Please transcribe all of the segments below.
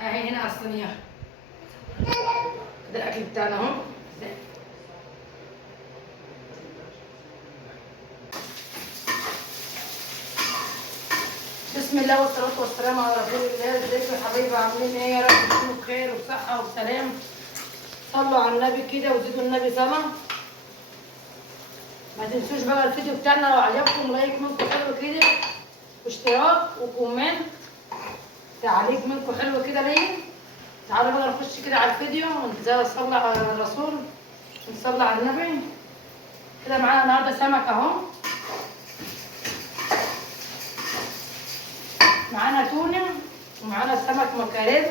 اهي هنا على الصينيه. ده الاكل بتاعنا اهو. بسم الله والصلاه والسلام على رسول الله. ازيكم يا حبايبي؟ عاملين ايه؟ يا رب تكونوا بخير وصحه وسلام. صلوا على النبي كده وزيدوا النبي صلاه. ما تنسوش بقى الفيديو بتاعنا لو عجبكم لايك منكم حلو كده، واشتراك وكومنت، تعليق منكم حلو كده ليا. تعالوا بقى نخش كده على الفيديو ونزل نصلي على الرسول ونصلي على النبي. كده معانا النهارده سمك اهو، معانا تونه ومعانا سمك مكاريل،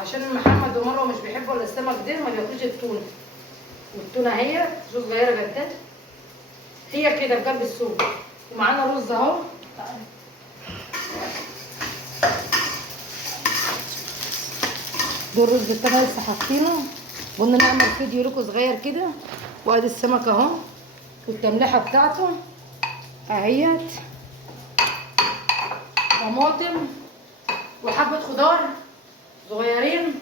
عشان محمد ومروه مش بيحبوا الا السمك ده، ما بياكلوش التونه. والتونه هي شو صغيره جدا هي كده بقلب السوق. ومعانا رز اهو. ده الرز بتاعنا لسه حاطينه، قلنا نعمل فيديو لكم صغير كده. وادي السمك اهو والتملحه بتاعته اهيت، طماطم وحبه خضار صغيرين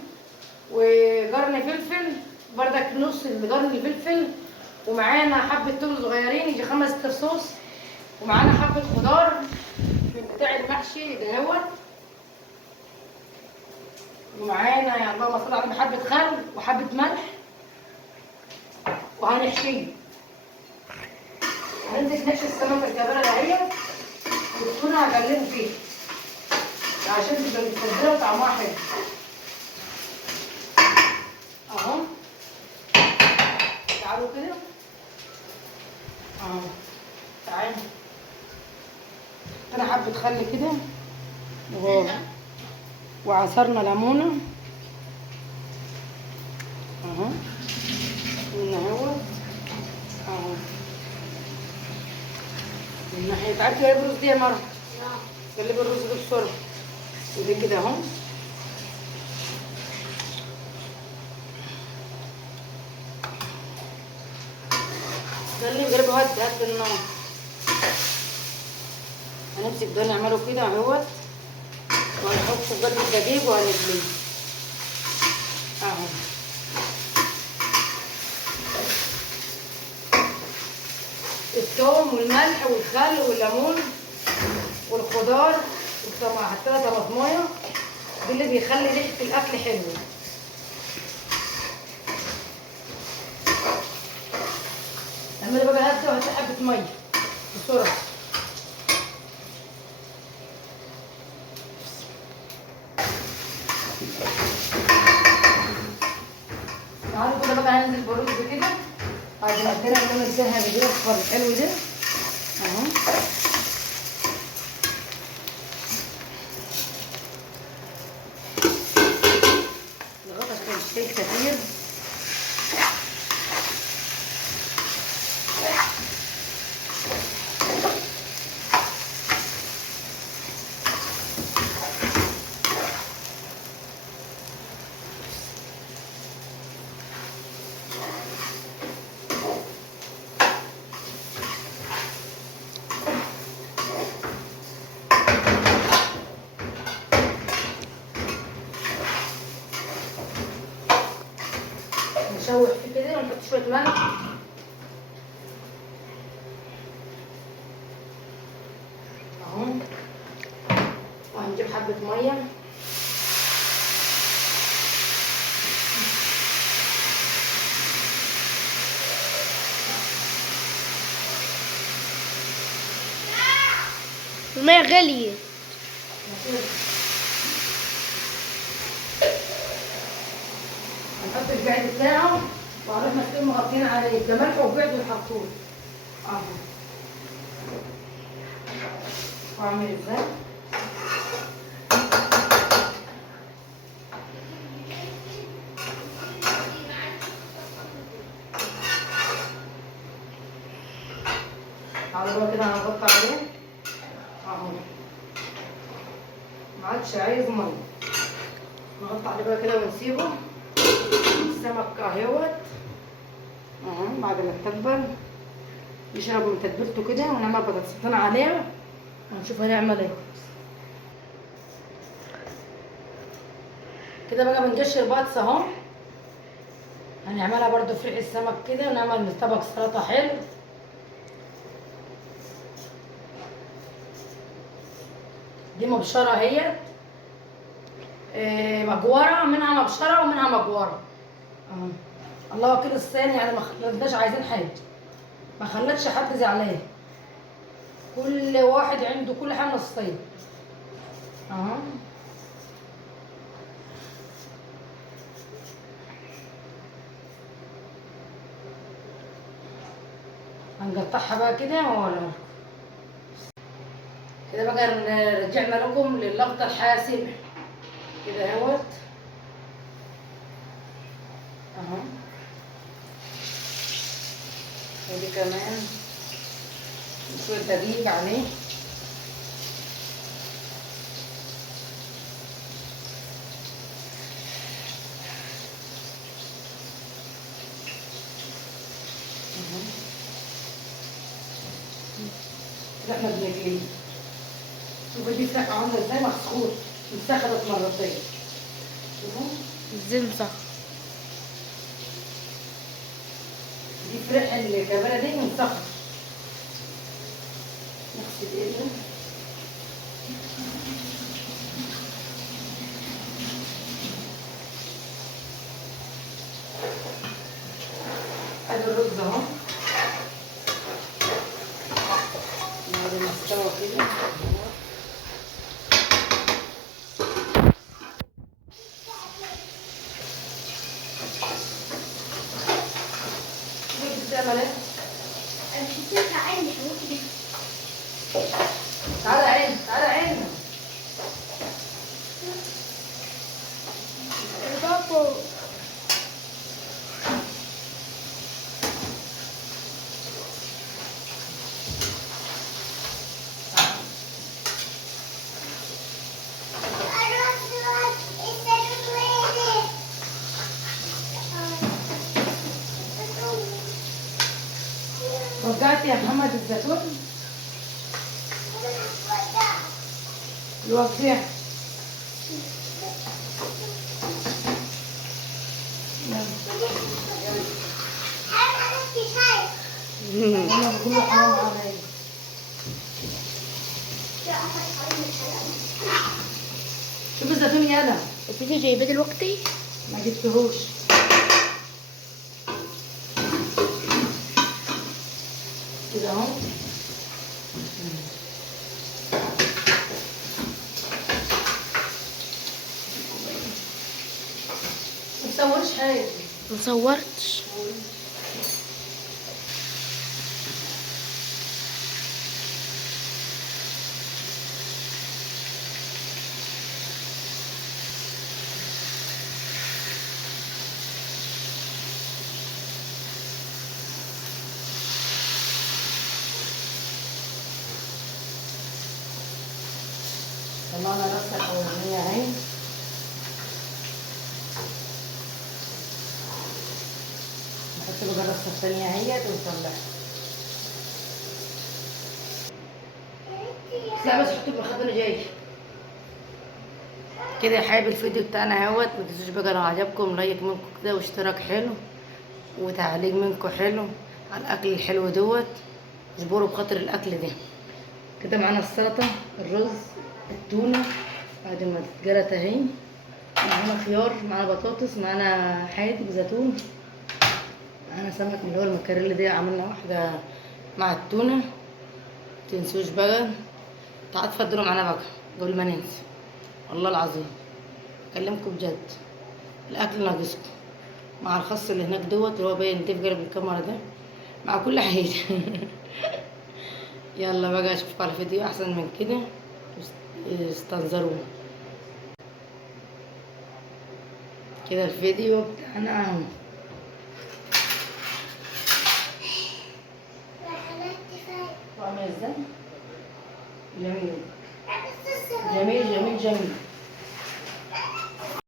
وقرن فلفل بردك نص قرن الفلفل، ومعانا حبه توم صغيرين يجي 5 فصوص، ومعانا حبه خضار من بتاع المحشي دهوت، ومعانا يا اللهم صل على حبه خل وحبه ملح، وهنحشيه. هنمسك نحشي السمكه الكبيره دهيت والتونه هغليهم فيها عشان تبقى متبله وطعمها حلو اهو. تعالوا كده اهو، تعالوا. انا حبه خل كده وعصرنا ليمونه اهو من اهو اهو من ناحيه. تعالي تقلبي الرز دي يا مروه، قلبي الرز ده بسرعه ودي كده اهو. خليه قلبي هات النار. هنمسك ده نعمله كده اهوت، وهنحط في قلب الدقيق وهنقليه اهو. الثوم والملح والخل والليمون والخضار والطماطم، حطينا طماطمايه دي اللي بيخلي ريحه الاكل حلوه. اعملي بقى هاتي وهاتي حبه ميه بسرعه. تعالوا كده بقى هننزل بالرز كده بعد ما ادينا اللون الذهبي ده الاصفر الحلو ده اهو. الغطا شويه كتير نشوح فيه كده ونحط شويه ملح اهو، وهنجيب حبه ميه المية غليت. هنحط الجعد بتاعه وهنروح ماسكين مغطين عليه، ده ملح وجعد وحطوه اهو. واعمل ازاي؟ تعالوا بقى كده هنغطي عليه اهو، ما عادش عايز ميه. نغطي عليه بقى كده ونسيبه. السمك اهوت اهو بعد ما اتبل يشرب من تتبيلته كده، ونعمل بطاطستين عليه ونشوف هنعمل ايه. كده بقى بنقشر بطاطس اهو. هنعملها برضو في ريح السمك كده، ونعمل طبق سلطه حلو. دي مبشره اهيت، مجوره، منها مبشره ومنها مجوره اهو. الله كده الصيان يعني ما خلتناش عايزين حاجه، ما خلتش حد زعلان، كل واحد عنده كل حاجه نصين اهو. هنقطعها بقى كده ولا كده بقى. رجعنا لكم للقطه الحاسمه كده اهوت اهو. ودي كمان شويه دقيق عليه. كده احنا بنقليه. شوفوا دي فراخ عامله ازاي، مسخوط اتسخنت مرتين. شوفوا الزنزة. دي فراخ الكبارة دي منسخة. نغسل ايدنا. ادي الرز اهو بعد ما استوى كده. شوفي بتعمل ايه؟ انا مش هتنفع عيني حبيبتي. تعالى عين، تعالى عين. بابا وقعت يا محمد الزيتون الوقع. انا بقول له حرام عليك. شوف الزيتون يالا انتي جايباه دلوقتي؟ ما جبتهوش. كده اهو. ما تصورش حاجه. مصورتش. طلعنا الرصه الاولانيه اهي. نحط بقى الرصه الثانيه اهيت ونطلعها. لا بس حطي بالخضر اللي جاي كده يا حبايبي. الفيديو بتاعنا اهوت. ما تنسوش بقى لو عجبكم لايك منكم كده واشتراك حلو وتعليق منكم حلو على الاكل الحلو دوت. اجبروا بخاطر الاكل ده. كده معانا السلطه، الرز، التونه بعد ما اتجرت اهي. معانا خيار، معانا بطاطس، معانا حادق زيتون، معانا سمك من اللي هو المكاريلي ده. عملنا واحده مع التونه. متنسوش بقى تعالوا تفضلوا معانا بقى قبل ما ننسى. والله العظيم اكلمكم بجد، الاكل ناقصكم مع الخس اللي هناك دوت اللي هو باين ده في قلب الكاميرا ده، مع كل حاجه. يلا بقى اشوفكم على فيديو احسن من كده. استنظروا كده الفيديو بتاعنا اهو.